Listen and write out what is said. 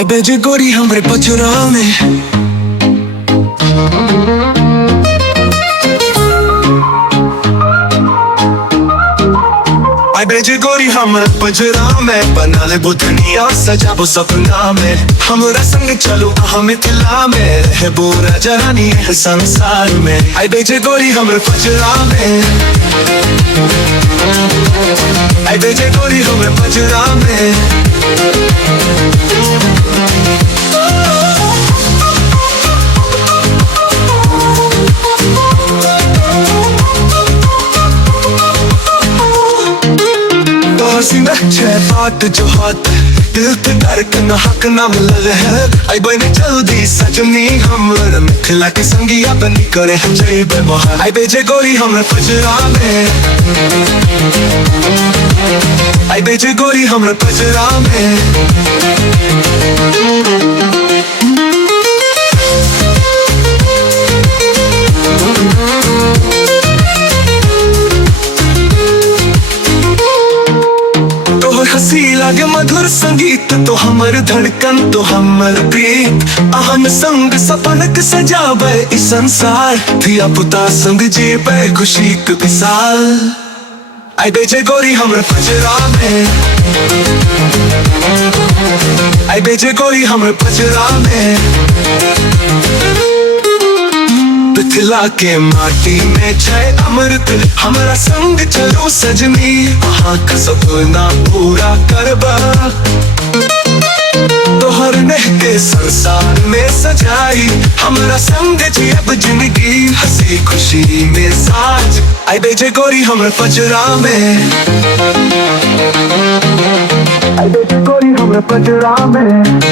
आई बेजे गोरी हमरे पचरा में। आई बेजे गोरी हमरे पचरा में, बना ले बुधनिया सजाबो सपना में। हमरा संग चलो हमें तिला में, रहे बोरा जरानी है संसार में। आई बेजे गोरी हमरे पचरा में, आई बेजे गोरी हमरे पचरा में। बात जो हाथ दिल पे धड़कन हक ना मिल है। आई बने जल्दी सजनी हमर मिथिला के संगिया बनी करे जय बेमोहर। आई बेजे गोरी हमरे पचरा में, आई बेजे गोरी हमरे पचरा में। हंसी लागे मधुर संगीत तो हमर धड़कन तो हमर प्रीत। अहम संग सपनक सजावे इस संसार, धिया पुता संग जीवे खुशी के विशाल। आई बेजे गोरी हमरे पचरा में, आई बेजे गोरी हमरे पचरा में। मिथिला के माटी में जय अमृत, हमारा संग चलो सजनी, वहाँ का सपना पूरा करबा। तोहर नेह के संसार में सजाई, हमारा संग जियब जिंदगी हंसी खुशी में साज। आई बेजे गोरी हमरे पचरा में, आई बेजे गोरी हमरे पचरा में।